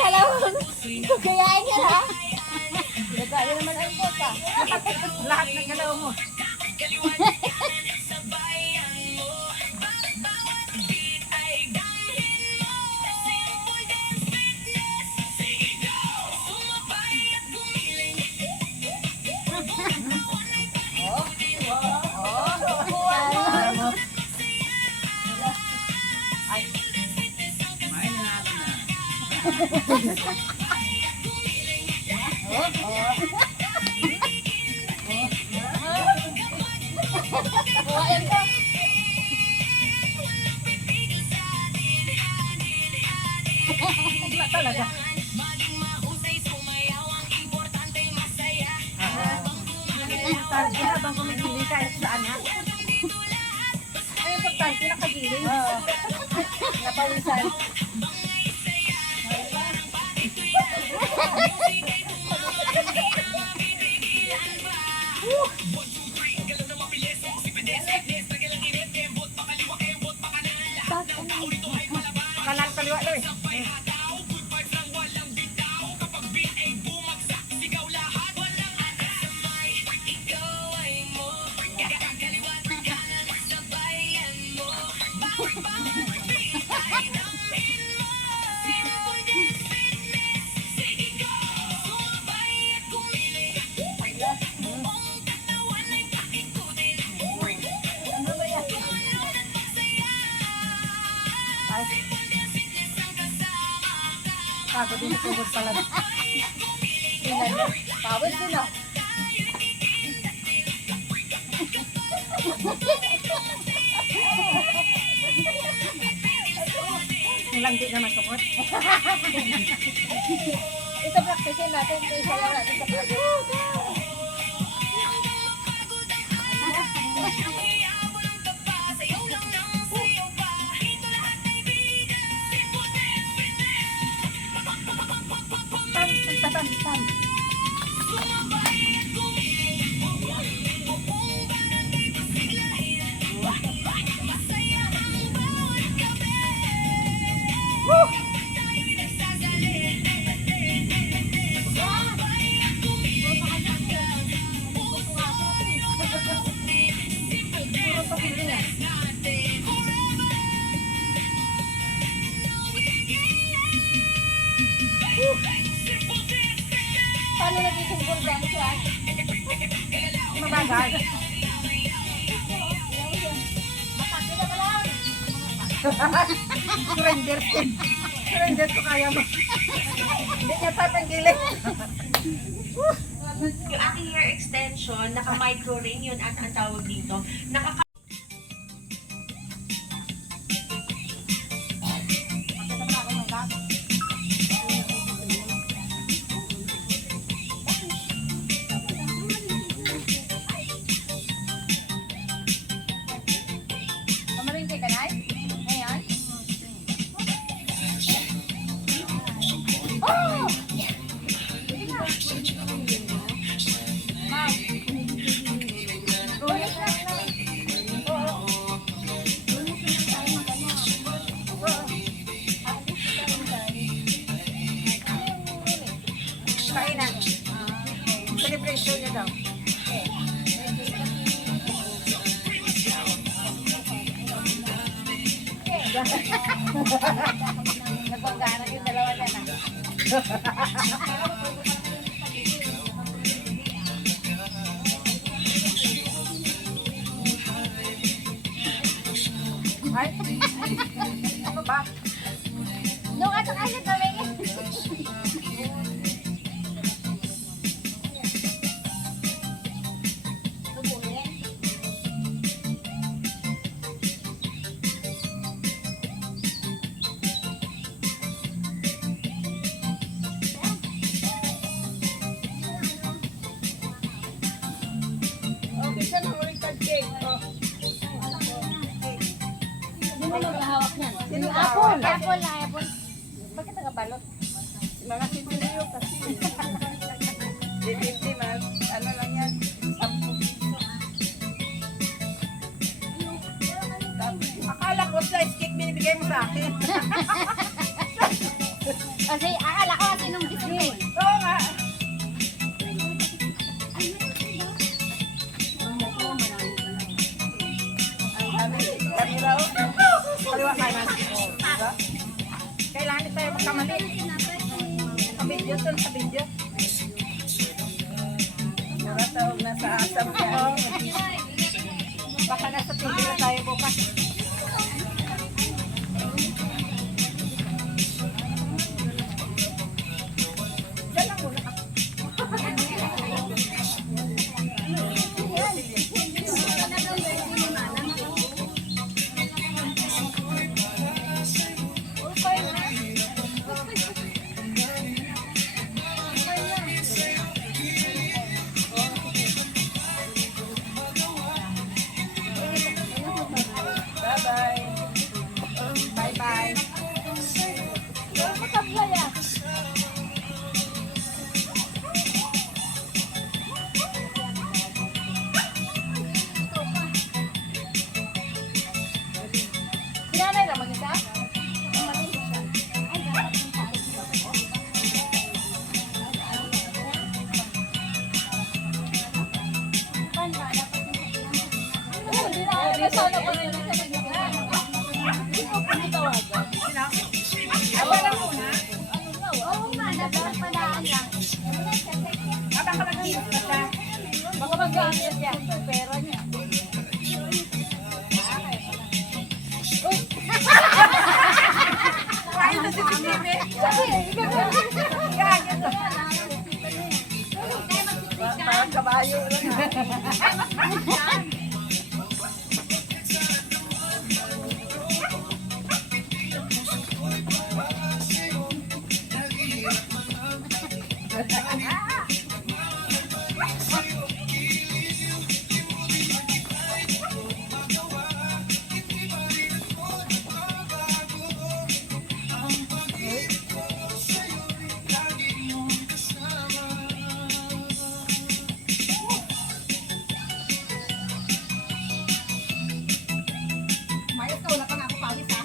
Alam mo, gayain niya ha? Nagkaya naman ang bota. Lahat ng galaw mo. Talaga. Habang kumigiling kahit saan ha. Ay, importante nakagiling. Napawisan. Kanan kaliwa daw eh. Pagod din pagod pala. Pawis din ah. Ilang di naman tukot. Ito practice natin. Ito isayaw natin sa pagod. Tan. Paano nagiging gulgang siya? Mabagal. Matake na ka lang. Surrender ko kaya mo. Hindi niya tatanggiling. Yung aking hair extension, naka-micro ring yun at ang tawag dito. Kamarinte ka na? Ayan. Oh! Ma'am. Ulit lang na. Oo. Kainan. Celebration niya daw. Nagbangganan yung dalawa niya na. Ay, ano ba? Nung atong ayat kami. Bisa na Rican cake. Sino maghahawak niyan? Sino Apple. ba? Apple na apple. Bakit nakabalot? Mga siniliyo kasi. 50 mas, ano lang yan, 10 piso. Akala ko slice cake binibigay mo sa akin. Kasi akala ko kasi nung gusto eh. Oo nga. Kami raw. Kaliwa kanan. Diba? Kailangan tayo magkamali. Sa video to, sa video. Nakataog na sa asam yan. Baka nasa TV na tayo bukas. Diyan lang muna ka. Bye-bye. Bye-bye. Sinanay lang mag-isa? Hindi na sana pa rin siya nag-iwan. Hindi ko pinitawagan. Abala muna. Oo nga, dapat padaan lang. Abang ka nag-iwas na siya. Baka mag-aangat siya. Pera niya. Kain sa CCTV. Parang kabayo lang. Mayos ka, wala pa nga ako pawis ha.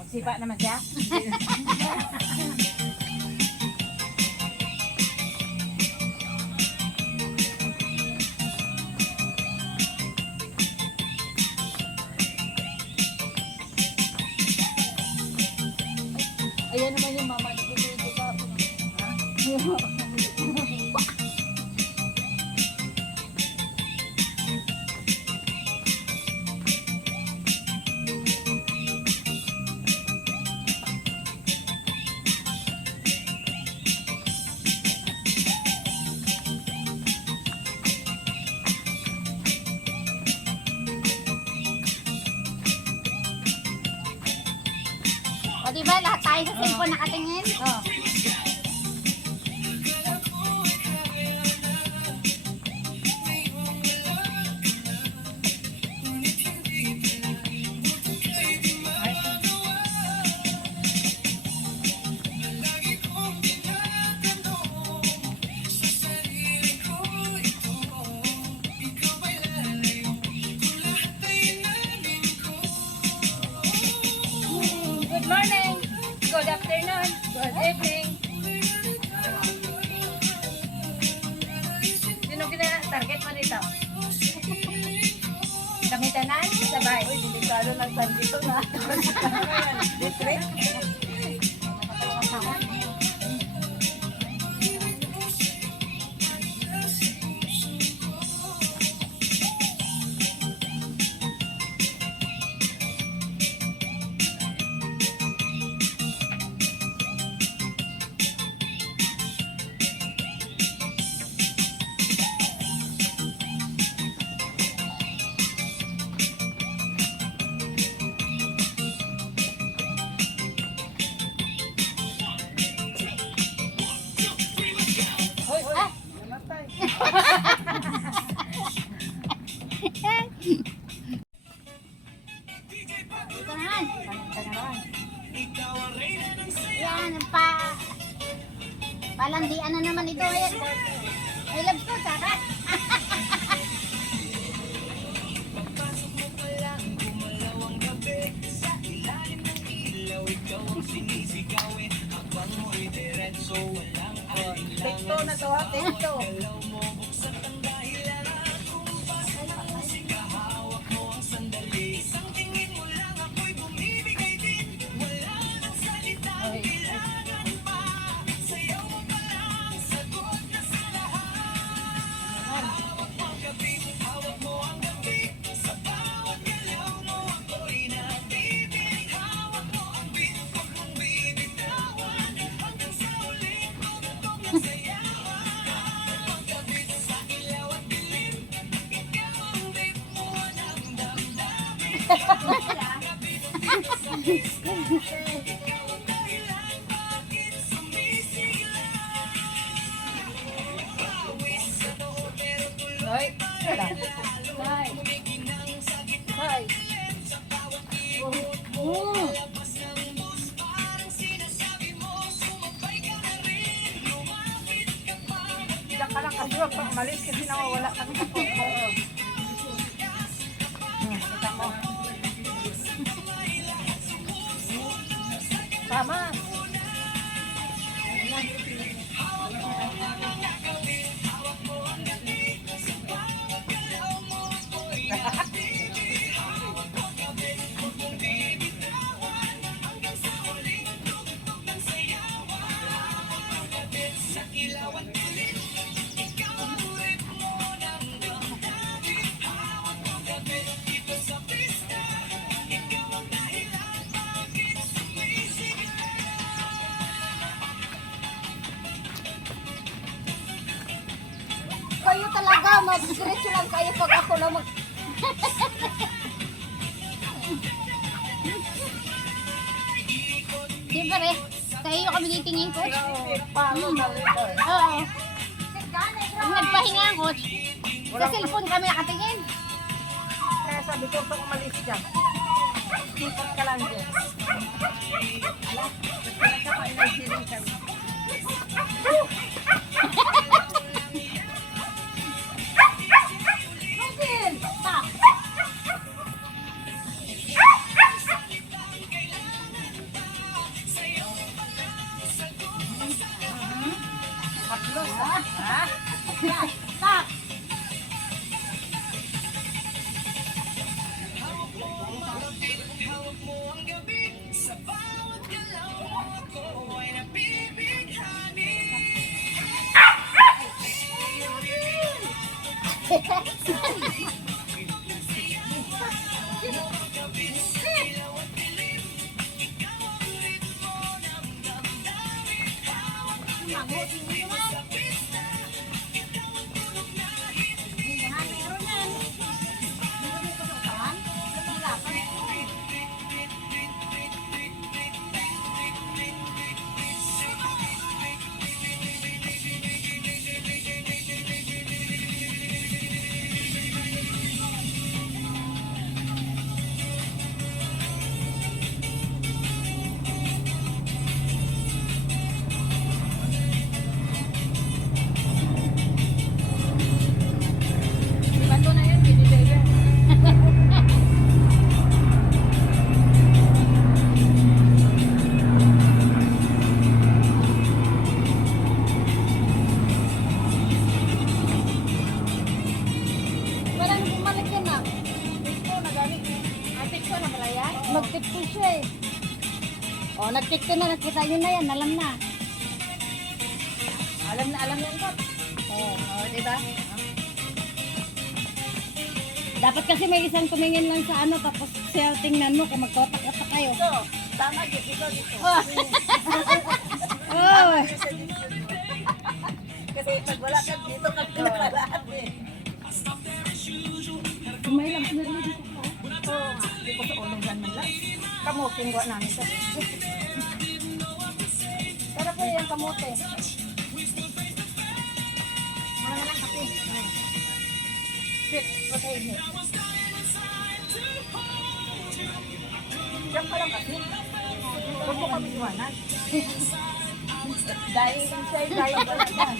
Magsipa naman siya. Ayan naman yung mama ni Kuya pa. O diba, lahat tayo sa cellphone nakatingin? Oo. Good morning. Good afternoon. Good evening. Sino target mo dito? Kami tanan? Sabay. Uy, delikado lang dito na. District? Yan, palandian na naman ito. Ayan. I love ko, saka. Tekto na to ha, tekto. Hoy. Hoy. Hoy. Diyan ka lang kasi huwag pang umalis kasi nawawala kami sa photo. Kita mo. Tama. Kayo talaga, mag-diretso lang kayo pag ako lang mag... Siyempre, kayo kami titingin, coach. Paano na rin to eh. Oo. Pag nagpahinga, coach, sa cellphone kami nakatingin. Kaya sabi ko, pag umalis dyan, sipot ka lang dyan. Ala, nagkakapainay-siling kami. Robin! Stop! Patlos, ha? Ha? Stop! Bato na yan, binibigyan. Wala nang bumalik yan na. Tekto na galing. Tekto na pala yan. Nag-tikto siya eh. O, nag-tikto na, nakita yun na yan, alam na. Alam na alam yan, Kap. Oo, diba? Dapat kasi may isang tumingin lang sa ano, tapos siya tingnan mo kung magkotak-kotak kayo. Ito, tama dito, dito. Oh. Kasi pag wala ka dito, nagkalahat eh. May lang na rin dito. Oo, hindi ko sa ulungan man lang. Kamuting wa namin sa Sarap po yung kamote. Mga lang kape. Shit, what I need. Diyan ka lang kasi. Huwag mo kami iwanan. Dahil sa'yo, dahil ko na yan.